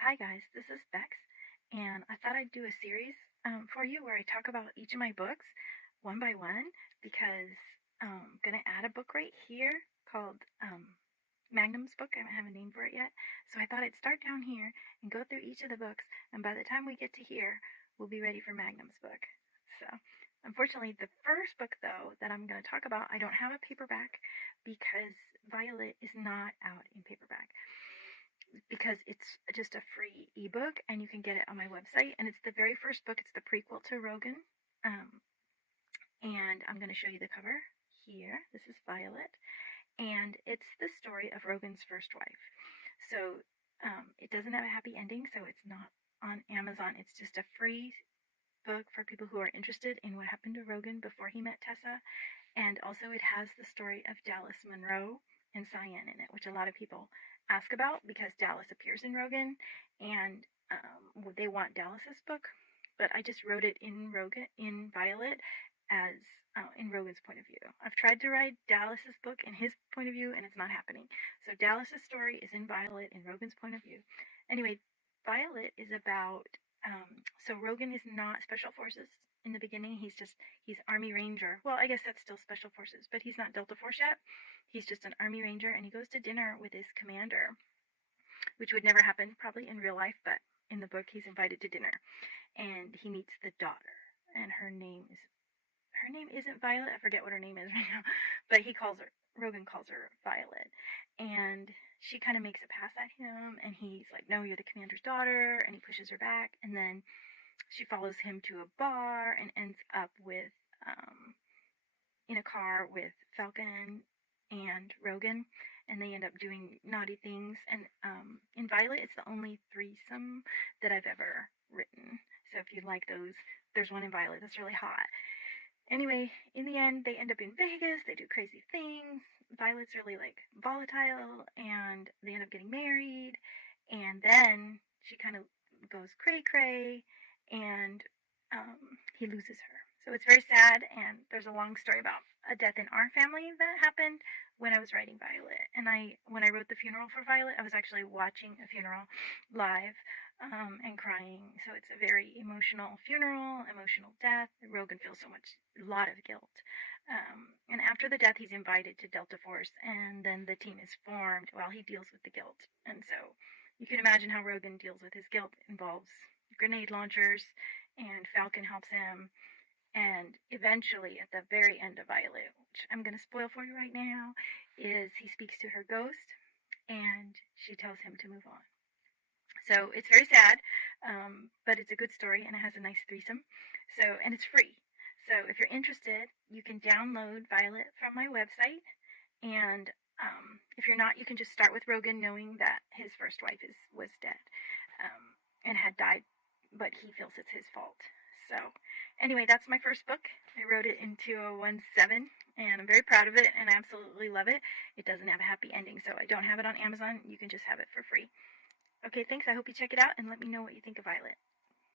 Hi guys, this is Bex, and I thought I'd do a series for you where I talk about each of my books one by one because I'm gonna add a book right here called Magnum's book. I don't have a name for it yet, so I thought I'd start down here and go through each of the books, and by the time we get to here, we'll be ready for Magnum's book. So, unfortunately, the first book though that I'm gonna talk about, I don't have a paperback because Violet is not out in paperback because it's just a free ebook and you can get it on my website. And it's the very first book, it's the prequel to Rogan. Um, and I'm going to show you the cover here. This is Violet, and it's the story of Rogan's first wife. So it doesn't have a happy ending, so it's not on Amazon. It's just a free book for people who are interested in what happened to Rogan before he met Tessa. And also it has the story of Dallas Monroe and Cyan in it, which a lot of people ask about because Dallas appears in Rogan, and they want Dallas's book. But I just wrote it in Violet, as in Rogan's point of view. I've tried to write Dallas's book in his point of view, and it's not happening. So Dallas's story is in Violet in Rogan's point of view. Anyway, Violet is about so Rogan is not special forces in the beginning. He's Army Ranger. Well, I guess that's still special forces, but he's not Delta Force yet. He's just an Army Ranger, and he goes to dinner with his commander, which would never happen probably in real life, but in the book he's invited to dinner, and he meets the daughter, and her name isn't Violet. I forget what her name is right now, but Rogan calls her Violet, and she kind of makes a pass at him, and he's like, "No, you're the commander's daughter," and he pushes her back, and then she follows him to a bar and ends up with in a car with Falcon and Rogan, and they end up doing naughty things. And in Violet, it's the only threesome that I've ever written. So if you like those, there's one in Violet that's really hot. Anyway, in the end, they end up in Vegas. They do crazy things. Violet's really like volatile, and they end up getting married. And then she kind of goes cray cray, and he loses her. So it's very sad, and there's a long story about a death in our family that happened when I was writing Violet. And when I wrote the funeral for Violet, I was actually watching a funeral live and crying. So it's a very emotional funeral, emotional death. Rogan feels a lot of guilt. And after the death, he's invited to Delta Force, and then the team is formed while he deals with the guilt. And so you can imagine how Rogan deals with his guilt. It involves grenade launchers, and Falcon helps him. And eventually, at the very end of Violet, which I'm going to spoil for you right now, is he speaks to her ghost, and she tells him to move on. So it's very sad, but it's a good story, and it has a nice threesome. And it's free. So if you're interested, you can download Violet from my website, and if you're not, you can just start with Rogan, knowing that his first wife was dead and had died, but he feels it's his fault. So anyway, that's my first book. I wrote it in 2017, and I'm very proud of it, and I absolutely love it. It doesn't have a happy ending, so I don't have it on Amazon. You can just have it for free. Okay, thanks. I hope you check it out and let me know what you think of Violet.